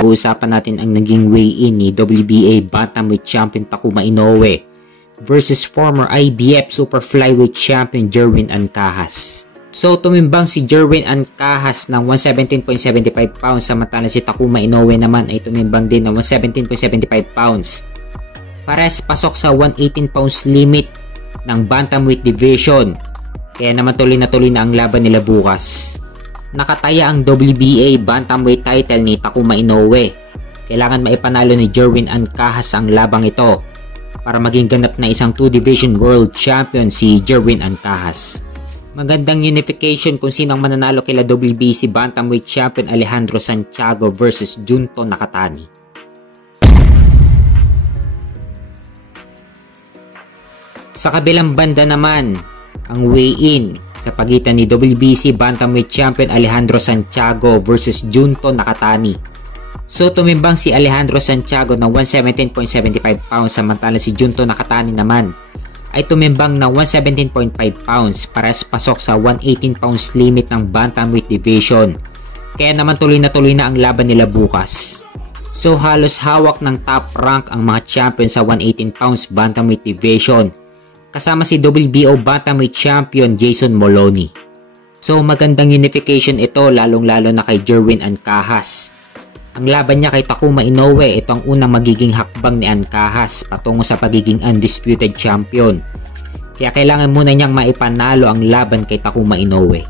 pag-uusapan natin ang naging weigh-in ni WBA Bantamweight Champion Takuma Inoue versus former IBF Super Flyweight Champion Jerwin Ancajas. So tumimbang si Jerwin Ancajas ng 117.75 pounds samantala si Takuma Inoue naman ay tumimbang din ng 117.75 pounds. Pares pasok sa 118 pounds limit ng Bantamweight Division. Kaya naman tuloy na ang laban nila bukas. Nakataya ang WBA Bantamweight title ni Takuma Inoue. Kailangan maipanalo ni Jerwin Ancajas ang labang ito para maging ganap na isang 2-division world champion si Jerwin Ancajas. Magandang unification kung sinong mananalo kila WBC Bantamweight Champion Alejandro Santiago versus Junto Nakatani. Sa kabilang banda naman, ang weigh-in sa pagitan ni WBC Bantamweight Champion Alejandro Santiago versus Junto Nakatani. So tumimbang si Alejandro Santiago ng 117.75 pounds samantala si Junto Nakatani naman ay tumimbang ng 117.5 pounds pares pasok sa 118 pounds limit ng Bantamweight Division. Kaya naman tuloy na ang laban nila bukas. So halos hawak ng top rank ang mga champion sa 118 pounds Bantamweight Division. Kasama si WBO Bantamweight Champion Jason Moloney. So magandang unification ito lalong-lalo na kay Jerwin Ancajas. Ang laban niya kay Takuma Inoue, ito ang unang magiging hakbang ni Ancajas patungo sa pagiging undisputed champion. Kaya kailangan muna niyang maipanalo ang laban kay Takuma Inoue.